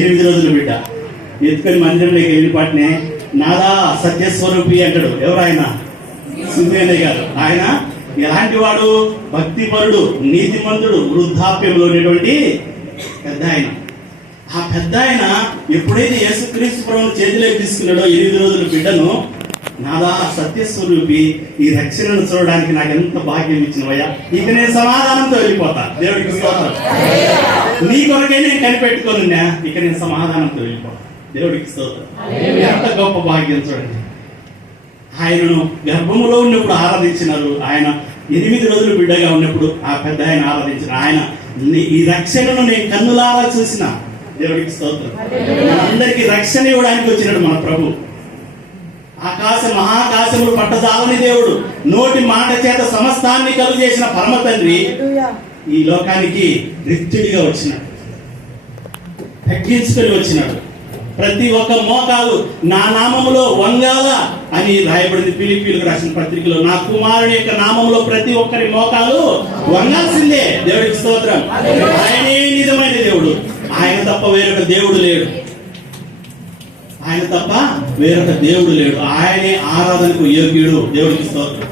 8 రోజుల బిడ్డ ఎత్తుకొని మందిరంలోకి వెళ్ళిపాటినే నాదా సత్యస్వరూపి అంటాడు. ఎవరు ఆయన? సింధేనయ్య గారు. ఆయన ఎలాంటి వాడు? భక్తిపరుడు, నీతిమంతుడు, వృద్ధాప్యంలో ఉన్నటువంటి పెద్ద ఆయన. ఆ పెద్ద ఆయన ఎప్పుడైతే యేసుక్రీస్తు ప్రభువును చేతిలోకి తీసుకున్నాడో 8 రోజుల బిడ్డను, నాదా సత్యస్వరూపి, ఈ రక్షణను చూడడానికి నాకు ఎంత భాగ్యం ఇచ్చినవయ్యా, ఇక నేను సమాధానంతో వెళ్ళిపోతా. దేవుడికి స్తోత్రం. నీ కొరకే నేను కనిపెట్టుకోనున్నా, ఇక నేను సమాధానంతో వెళ్ళిపోతా. దేవుడికి స్తోత్రం. ఎంత గొప్ప భాగ్యం చూడండి. ఆయనను గర్భములో ఉన్నప్పుడు ఆరాధించినారు. ఆయన 8 రోజులు బిడ్డగా ఉన్నప్పుడు ఆ పెద్ద ఆయన ఆరాధించిన ఆయన, ఈ రక్షణను నేను కన్నులారా చూసిన. దేవుడికి స్తోత్రం. అందరికీ రక్షణ ఇవ్వడానికి వచ్చినాడు మన ప్రభు. ఆకాశ మహాకాశములు పట్టజాలని దేవుడు, నోటి మాట చేత సమస్తాన్ని కలుగు చేసిన పరమ తండ్రి ఈ లోకానికి రిక్తుడిగా వచ్చినాడు, తగ్గించుకొని వచ్చినాడు. ప్రతి ఒక్క మోకాలు నా నామములో వంగాల అని రాయబడింది ఫిలిప్పీయులకు రాసిన పత్రికలో. నా కుమారుని యొక్క నామంలో ప్రతి ఒక్కరి మోకాలు వంగాల్సిందే. దేవుడికి స్తోత్రం. ఆయనే నిజమైన దేవుడు. ఆయన తప్ప వేరొక దేవుడు లేడు. ఆయన తప్ప వేరొక దేవుడు లేడు. ఆయనే ఆరాధనకు యోగ్యుడు. దేవుడికి స్తోత్రం.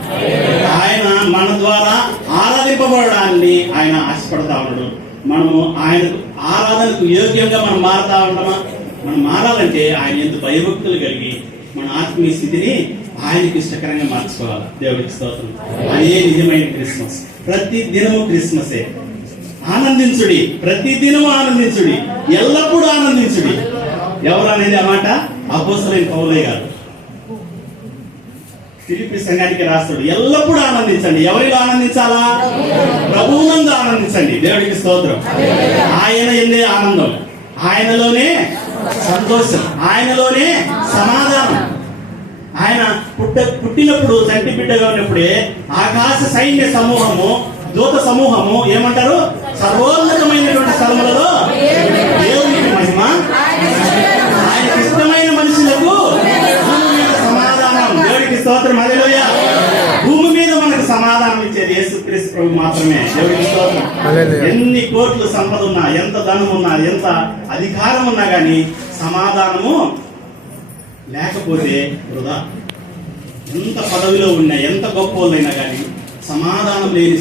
ఆయన మన ద్వారా ఆరాధింపబడడాన్ని ఆయన ఆశపడతా ఉన్నాడు. మనము ఆయన ఆరాధనకు యోగ్యంగా మనం మారుతా ఉంటామా? మనం మారాలంటే ఆయన ఎంత భయభక్తులు కలిగి మన ఆత్మీయ స్థితిని ఆయనకి ఇష్టకరంగా మార్చుకోవాలి. దేవుడికి స్తోత్రం. అదే నిజమైన క్రిస్మస్. ప్రతి దినము క్రిస్మసే. ఆనందించుడి, ప్రతి దినము ఆనందించుడి, ఎల్లప్పుడూ ఆనందించుడి. ఎవరు అనేది ఆ మాట? అపోస్తలుడైన పౌలు గారు ఫిలిప్పీ సంఘానికి రాస్తాడు. ఎల్లప్పుడూ ఆనందించండి. ఎవరిలో ఆనందించాలా? ప్రభువునందు ఆనందించండి. దేవుడికి స్తోత్రం. ఆయన ఎందే ఆనందం, ఆయనలోనే సంతోషం, ఆయనలోనే సమాధానం. ఆయన పుట్టినప్పుడు చంటి బిడ్డగా ఉన్నప్పుడే ఆకాశ సైన్య సమూహము, దూత సమూహము ఏమంటారు? సర్వోన్నతమైనటువంటి స్థలములలో దేవునికి మహిమ, ఆయనకి ఇష్టమైన మనుషులకు భూమి మీద సమాధానం. దేవుడికి స్తోత్రం. హల్లెలూయా. భూమి మీద మనకు సమాధానం ఇచ్చేది యేసుక్రీస్తు ప్రభు మాత్రమే. దేవుడికి స్తోత్రం. ఎన్ని కోట్లు సంపద ఉన్నా, ఎంత ధనం ఉన్నా, ఎంత అధికారం ఉన్నా గానీ సమాధానము లేకపోతే వృధా. ఎంత పదవిలో ఉన్నా, ఎంత గొప్ప వాళ్ళైనా కానీ సమాధానం లేని